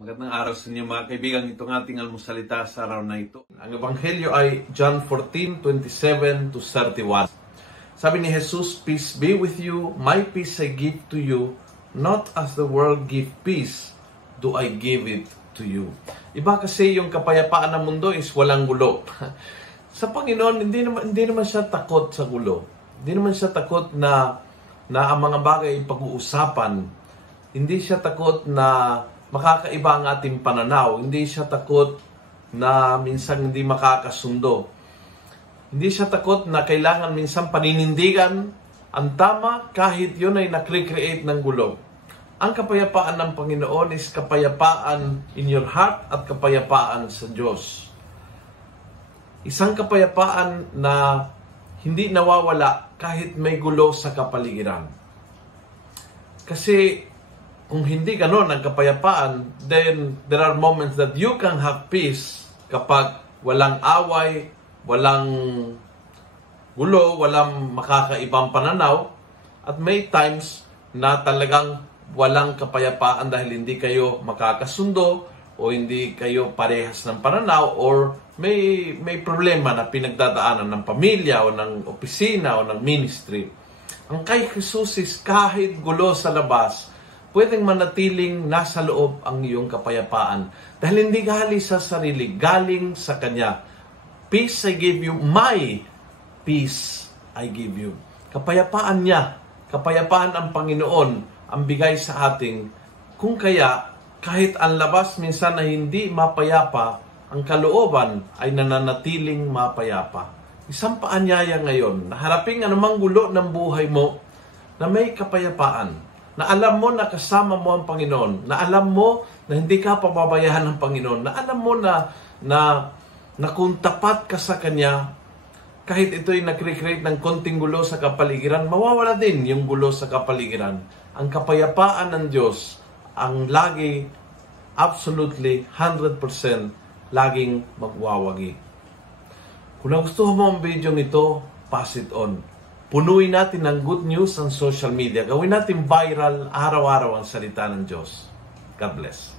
Magandang araw sa inyo mga kaibigan. Itong ating almusalita sa araw na ito. Ang ebanghelyo ay John 14:27 to 31. Sabi ni Jesus, "Peace be with you, my peace I give to you, not as the world give peace, do I give it to you." Iba kasi yung kapayapaan ng mundo is walang gulo. Sa Panginoon, hindi naman siya takot sa gulo. Hindi naman siya takot na ang mga bagay ay pag-uusapan. Hindi siya takot na makakaiba ang ating pananaw. Hindi siya takot na minsan hindi makakasundo. Hindi siya takot na kailangan minsan paninindigan ang tama kahit yun ay nakre-create ng gulo. Ang kapayapaan ng Panginoon is kapayapaan in your heart at kapayapaan sa Diyos. Isang kapayapaan na hindi nawawala kahit may gulo sa kapaligiran. Kasi kung hindi ganon ang kapayapaan, then there are moments that you can have peace kapag walang away, walang gulo, walang makakaibang pananaw, at may times na talagang walang kapayapaan dahil hindi kayo makakasundo o hindi kayo parehas ng pananaw or may problema na pinagdadaanan ng pamilya o ng opisina o ng ministry. Ang kay Jesus is kahit gulo sa labas, pwedeng manatiling nasa loob ang iyong kapayapaan. Dahil hindi galing sa sarili, galing sa Kanya. Peace I give you, my peace I give you. Kapayapaan niya, kapayapaan ang Panginoon, ang bigay sa ating. Kung kaya, kahit ang labas minsan na hindi mapayapa, ang kalooban ay nananatiling mapayapa. Isang paanyaya ngayon, na haraping anumang gulo ng buhay mo, na may kapayapaan. Na alam mo na kasama mo ang Panginoon, na alam mo na hindi ka pababayaan ng Panginoon, na alam mo na kung tapat ka sa Kanya, kahit ito'y nag-create ng konting gulo sa kapaligiran, mawawala din yung gulo sa kapaligiran. Ang kapayapaan ng Diyos, ang lagi, absolutely, 100%, laging magwawagi. Kung nagustuhan mo ang video nito, pass it on. Punuin natin ng good news ang social media. Gawin natin viral araw-araw ang salita ng Diyos. God bless.